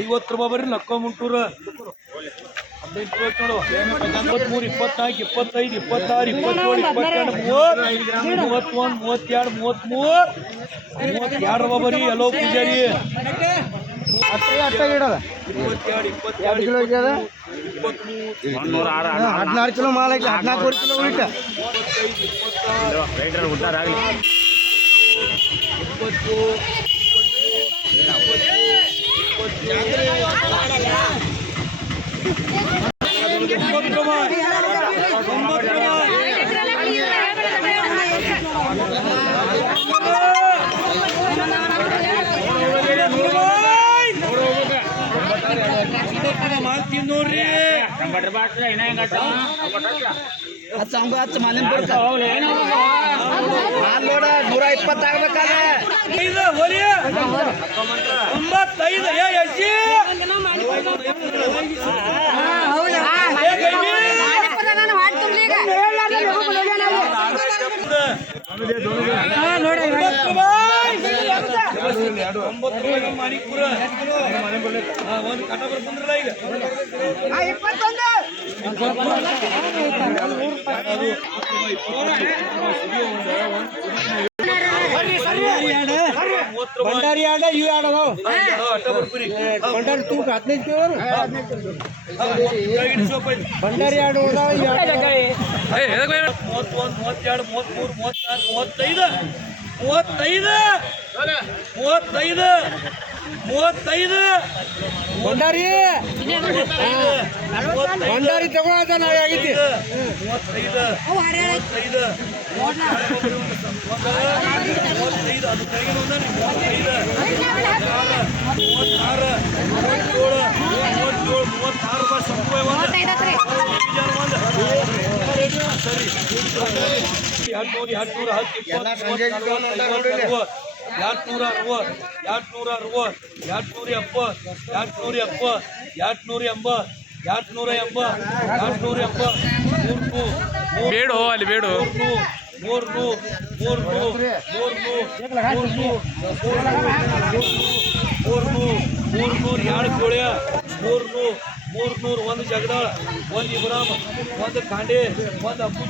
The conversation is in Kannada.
₹50 ಬರ್ರಿ ಲಕ್ಕ ಮುಂಟೂರ 18 ನೋಡು 23 24 25 26 27 28 30 31 32 ಬರ್ರಿ ಎಲ್ಲೋ ಪೂಜಾರಿ 16 ಕಿಲೋ ಮಾಲ್ ಐತಿ 14 ಕಿಲೋ ಉಳಿತ ನೋಡ್ರಿ $120 ಆಗ್ಬೇಕಾದ್ರೆ 95 ಮಾಣಿಕ್ಪುರ ಒಂದು ಕಟ ಬರ್ಕೊಂಡ್ರಲ್ಲ ಈಗ ಭಂಡಾರಿ ಆಡ ಇವು ಆಡೋದು ಭಂಡಾರಿ ತೂಕ 15 ಕಿಲೋ ಭಂಡಾರಿ ಆಡು 31 32 33 34 35 ಭಂಡಾರಿ ಭಂಡಾರಿ ತಗೊಳ್ಳೋದ ನಾವು ಆಗೈತಿ 300 ಒಂದು ಜಗದಾಳ ಒಂದು ಇಬ್ರಾಮ್ ಒಂದು ಕಾಂಡೆ ಒಂದು ಅಪ್ಪು